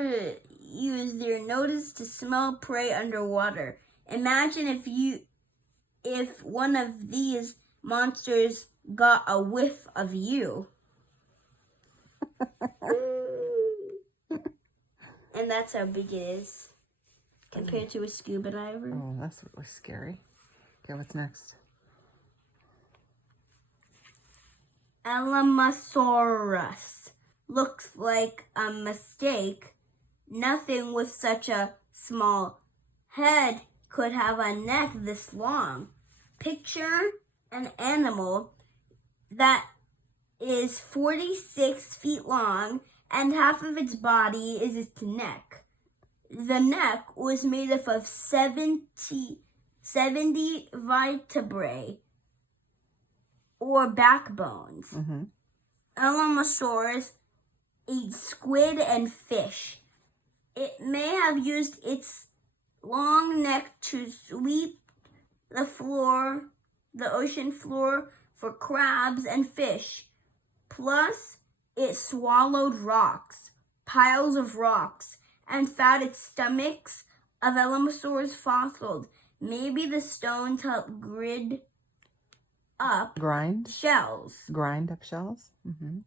would use their noses to smell prey underwater. Imagine if one of these monsters got a whiff of you. And that's how big it is compared to a scuba diver. Oh, that's really scary. Okay, what's next? Alamosaurus. Looks like a mistake. Nothing with such a small head could have a neck this long. Picture an animal that is 46 feet long and half of its body is its neck. The neck was made up of 70 vertebrae or backbones. Mm-hmm. Alamosaurus ate squid and fish. It may have used its long neck to sweep the ocean floor for crabs and fish. Plus, it swallowed rocks, piles of rocks, and found its stomachs of Alamosaurus fossils. Maybe the stones helped grind up shells. Grind up shells? Mm-hmm.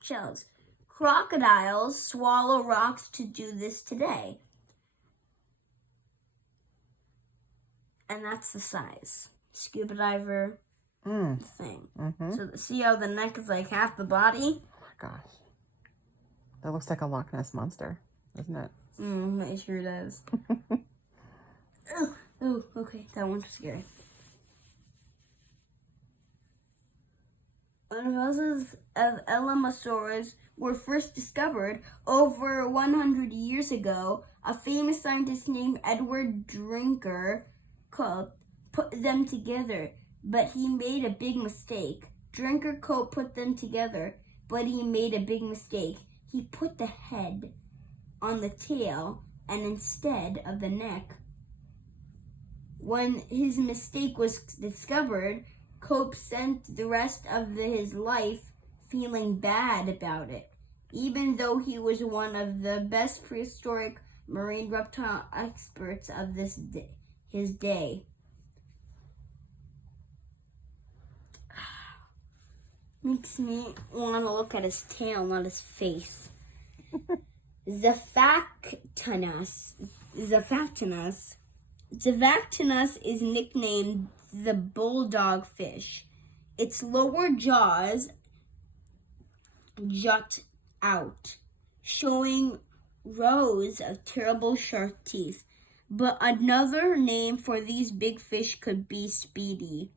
Shells. Crocodiles swallow rocks to do this today. And that's the size. Scuba diver thing. Mm-hmm. So see how the neck is like half the body? Oh my gosh. That looks like a Loch Ness monster, doesn't it? It sure does. Oh, okay. That one's scary. Fossils of Alamosaurus were first discovered over 100 years ago. A famous scientist named Edward Drinker put them together, but he made a big mistake. Drinker put them together, but he made a big mistake. He put the head on the tail and instead of the neck. When his mistake was discovered, Cope spent the rest of his life feeling bad about it, even though he was one of the best prehistoric marine reptile experts of his day. Makes me want to look at his tail, not his face. Zavactinus is nicknamed the bulldog fish. Its lower jaws jut out, showing rows of terrible sharp teeth. But another name for these big fish could be speedy.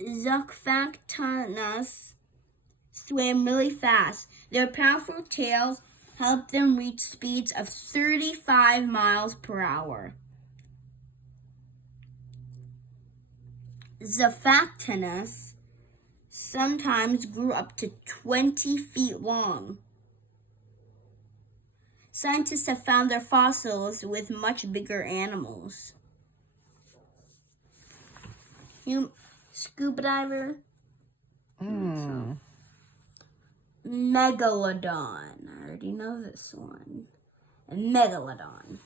Zavactinus swam really fast. Their powerful tails helped them reach speeds of 35 miles per hour. Zavactinus sometimes grew up to 20 feet long. Scientists have found their fossils with much bigger animals. You scuba diver? Megalodon. I already know this one. A megalodon.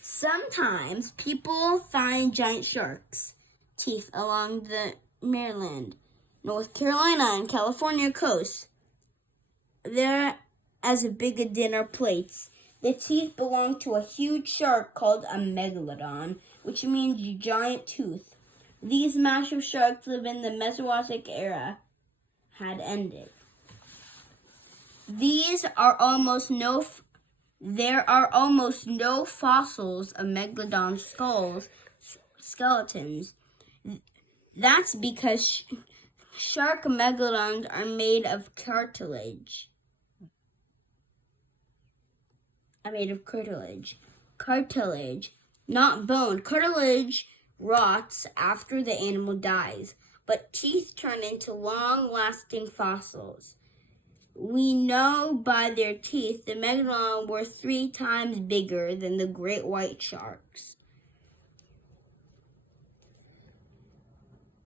Sometimes people find giant sharks' teeth along the Maryland, North Carolina, and California coast. They're as big as dinner plates. The teeth belong to a huge shark called a megalodon, which means giant tooth. These massive sharks live in the Mesozoic era had ended. There are almost no fossils of megalodon skeletons. That's because shark megalodons are made of cartilage. Cartilage, not bone. Cartilage rots after the animal dies, but teeth turn into long-lasting fossils. We know by their teeth the megalodon were 3 times bigger than the great white sharks.